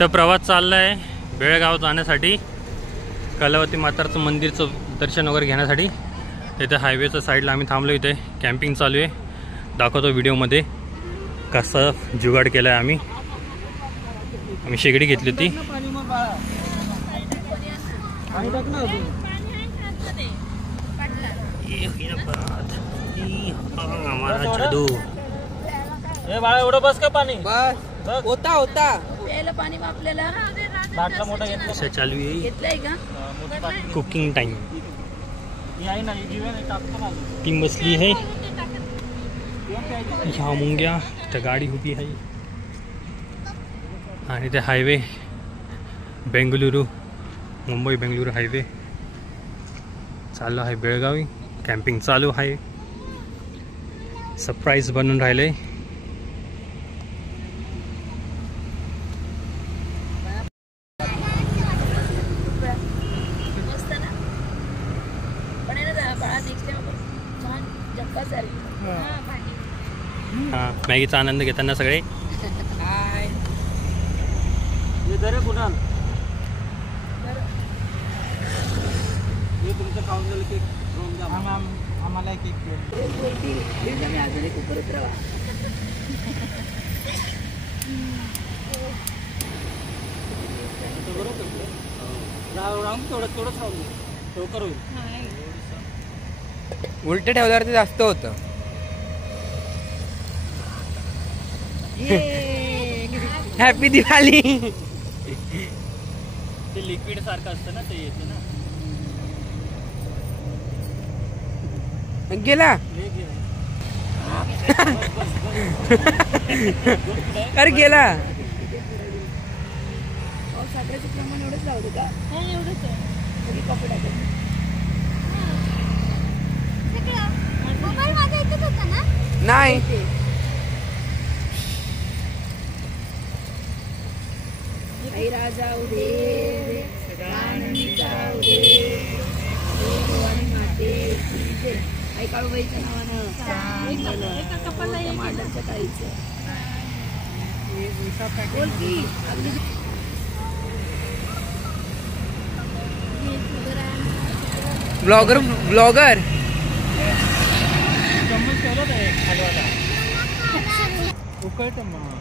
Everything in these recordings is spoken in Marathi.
तर प्रवास चालला आहे बेळगाव जाण्यासाठी, कलावती माताचं मंदिरचं दर्शन वगैरे घेण्यासाठी. इथे हायवेच्या साईडला आम्ही थांबलो, इथे कॅम्पिंग चालू आहे. दाखवतो व्हिडिओमध्ये कसा जुगाड केला आहे आम्ही. शेगडी घेतली होती. एवढं बस का पाणी होता होता पाणी आपल्याला बाटला मोठा घेतला चालू आहे. घेतलंय का कुकिंग टाइम. टीम बसली आहे. ह्या मुंग्या त्या गाडी उभी आहे. आणि ते हायवे बेंगलुरू, मुंबई बेंगलुरू हायवे चालू आहे. बेळगावी कॅम्पिंग चालू आहे. सरप्राईज बनून राहिले. हा, मॅगीचा आनंद घेताना सगळे. आम्हाला एक अजून एक उकरत राहा. उलट ठेवल्यावर ते जास्त होतं. हॅपी दिवाळी. ते लिक्विड सारखं असतं ना, ते येते ना. गेला अरे गेला. साखरेचं प्रमाण एवढंच लावलं का? एवढंच आहे. कपडा नाही. राजा उदे राणी जाऊ दे देवानी माते तुझे आई काळूबाईच्या नावानं मांडरच्या काळीचं बोल की ब्लॉगर ब्लॉगर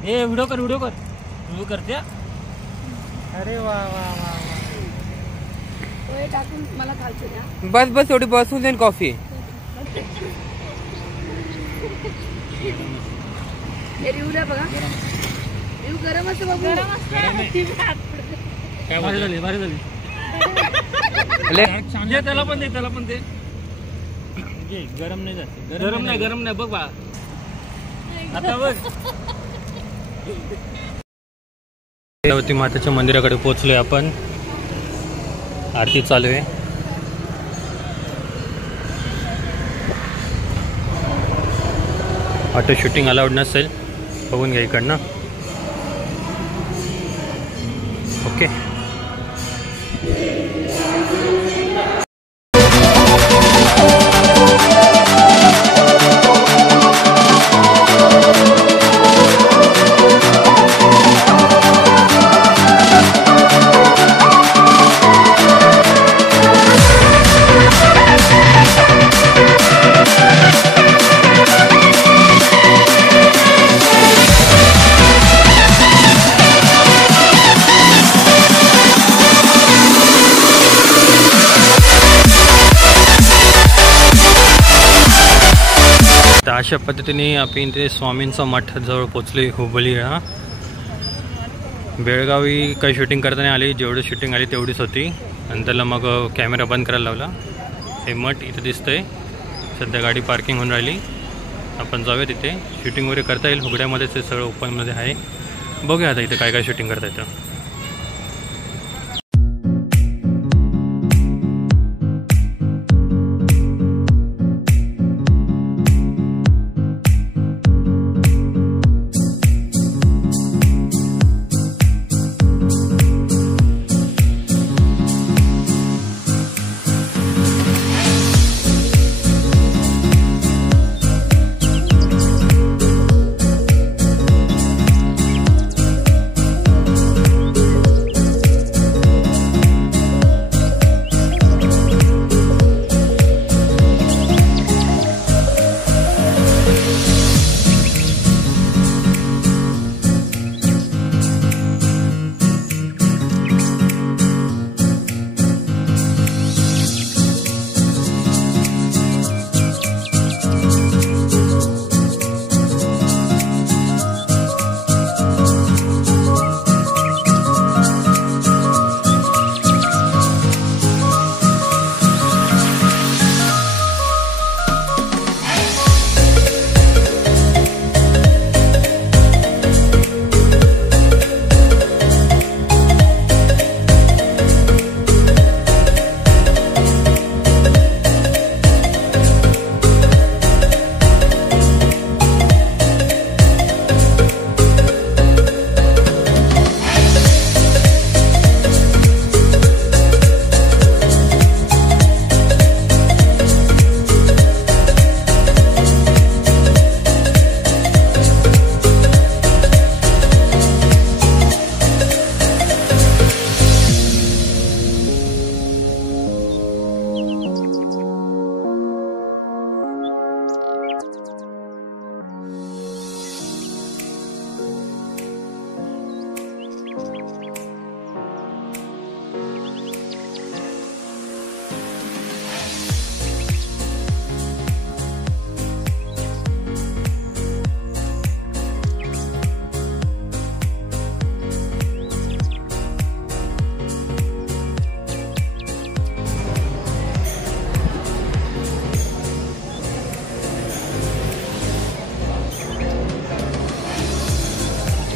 व्हिडिओ कर व्हिडिओ करते. अरे वा वा वा टाकून मला खायचं द्या. बस बस थोडी बसून देईन कॉफी. रिव्ह्यू द्या बघा. रिव्ह्यू गरम असतं बाबू. भारी झाली भारी झाली. त्याला पण दे गरम नाही जाते. गरम नाही बघ बा. आता बघ कलावती माताच्या मंदिराकडे पोहोचलोय आपण. आरती चालू आहे. ऑटो शूटिंग अलाउड नसेल, बघून घ्या इकडनं. ओके. तर अशा पद्धतीने आपण इथे स्वामींचा मठ जवळ पोचले. हुबळी. हा, बेळगावी काही शूटिंग करताना आली, जेवढी शूटिंग आली तेवढीच होती. नंतरला मग कॅमेरा बंद करायला लावला. हे मठ इथं दिसतंय. सध्या गाडी पार्किंग होऊन राहिली. आपण जाऊया तिथे. शूटिंग वगैरे करता येईल. हुबळ्यामध्येच ते सगळं ओपनमध्ये आहे. बघूया आता इथे काय काय शूटिंग करता येतं.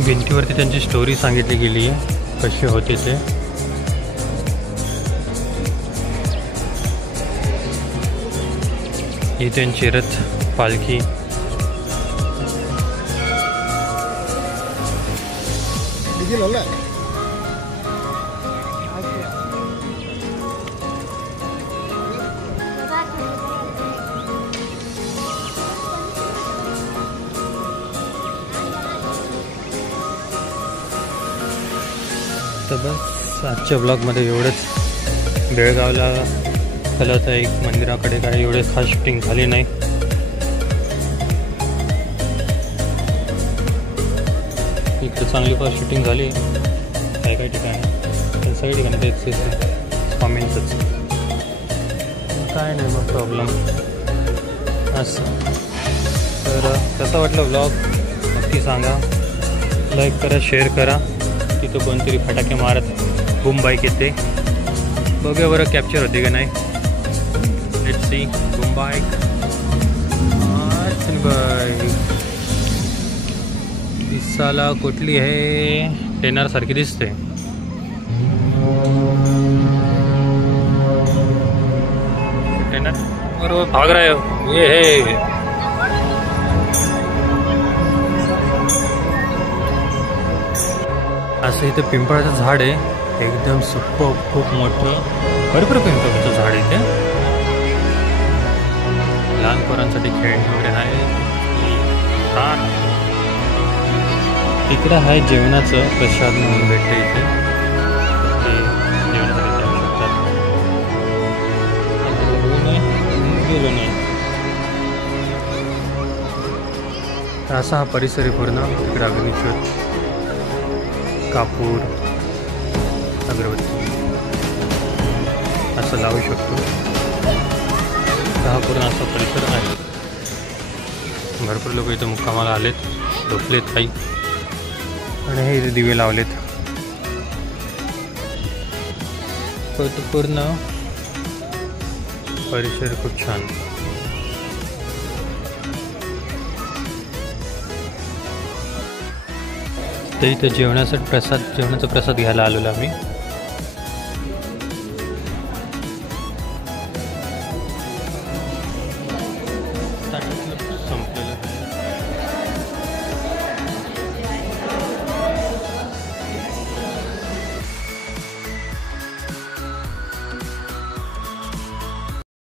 भिंतीवरती त्यांची स्टोरी सांगितली गेली आहे कसे होते ते. ही त्यांची रथ पालखी. तर बस आजच्या ब्लॉगमध्ये एवढंच. बेळगावला कलावती आई मंदिराकडे काही एवढे खास शूटिंग झाली नाही. इकडे चांगली फार शूटिंग झाली काही काही ठिकाणी, पण सगळ्या ठिकाणी तेच कॉमेंटच. काय नाही मग प्रॉब्लेम असं. तर कसा वाटलं ब्लॉग नक्की सांगा. लाईक करा, शेअर करा. तिथं कोणतरी फटाके मारत बूम बाईक येते. बघूया बरं कॅप्चर होते का नाही. Let's see. बूम बाईक दिसाला कुठली आहे, टेनर सारखी दिसते. टेनर बरोबर भाग रहा है. ये है असं इथं पिंपळाचं झाड आहे एकदम सुपर, खूप मोठं. भरपूर पिंपळाचं झाड आहे इथे. लहान पोरांसाठी खेळणी वगैरे आहे. इकडं आहे जेवणाचं प्रसाद म्हणून भेटते इथे. ते जेवणासाठी जाऊ शकतात. गेलो नाही. असा हा परिसर आहे पूर्ण. इकडं अग्निशोध, कापूर, अगरबत्ती असं लावू शकतो. हा पूर्ण असा परिसर आहे. भरपूर लोक इथं मुक्कामाला आलेत, झोपलेत काही, आणि हे इथे दिवे लावलेत. पूर्ण परिसर खूप छान. तर इथं जेवणाचा प्रसाद घ्यायला आलेलो आम्ही.